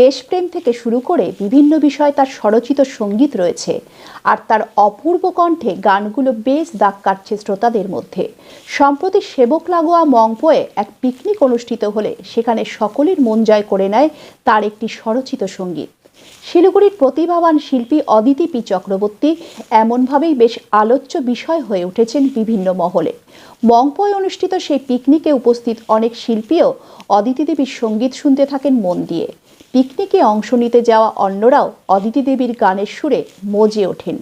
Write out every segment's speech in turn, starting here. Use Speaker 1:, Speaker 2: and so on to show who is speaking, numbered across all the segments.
Speaker 1: দেশপ্রেম থেকে শুরু করে বিভিন্ন বিষয়ে তার স্বরচিত সংগীত রয়েছে। আর তার অপূর্ব কণ্ঠে গানগুলো বেশ দাগ কাটছে শ্রোতাদের মধ্যে। সম্প্রতি সেবক লাগোয়া মংপোয়ে এক পিকনিক অনুষ্ঠিত হলে সেখানে সকলের মন জয় করে নেয় তার একটি স্বরচিত সংগীত। শিলিগুড়ির প্রতিভাবান শিল্পী অদিতি পি চক্রবর্তী এমনভাবেই বেশ আলোচ্য বিষয় হয়ে উঠেছেন বিভিন্ন মহলে। মংপয় অনুষ্ঠিত সেই পিকনিকে উপস্থিত অনেক শিল্পীও অদিতি দেবীর সংগীত শুনতে থাকেন মন দিয়ে। পিকনিকে অংশ নিতে যাওয়া অন্যরাও অদিতি দেবীর গানের সুরে মজে ওঠেন।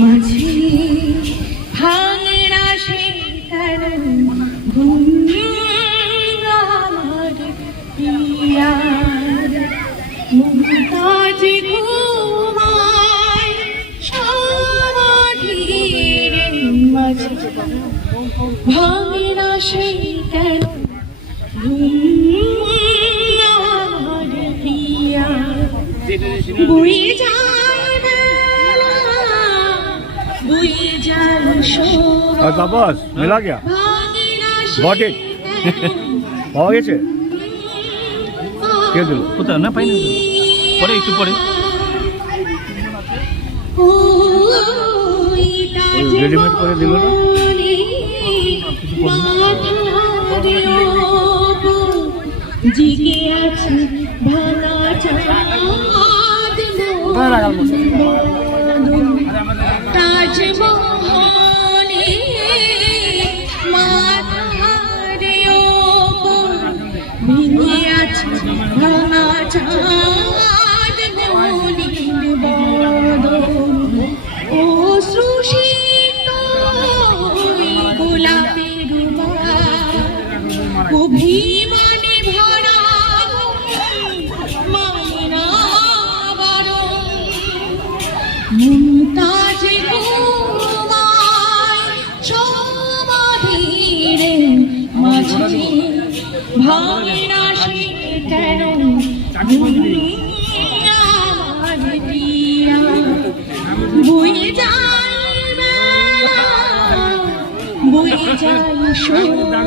Speaker 2: মাঝে ভাঙে না সেই কেন? বয়ে যায় বয়ে যায়
Speaker 3: বাবাস মেলা গিয়া। গট পাওয়া গেছে? কে দিল?
Speaker 4: কোথায়? না পাইনি। পরে একটু পরে।
Speaker 3: রেডিমেড করে দিল না?
Speaker 2: জিগে আছে ভাঙা চাঁদ তাজমহলে মাথারে ভেঙে আছে ভাঙা চাঁদ সে কেন বয়ে বেলা বয়ে যায় সময়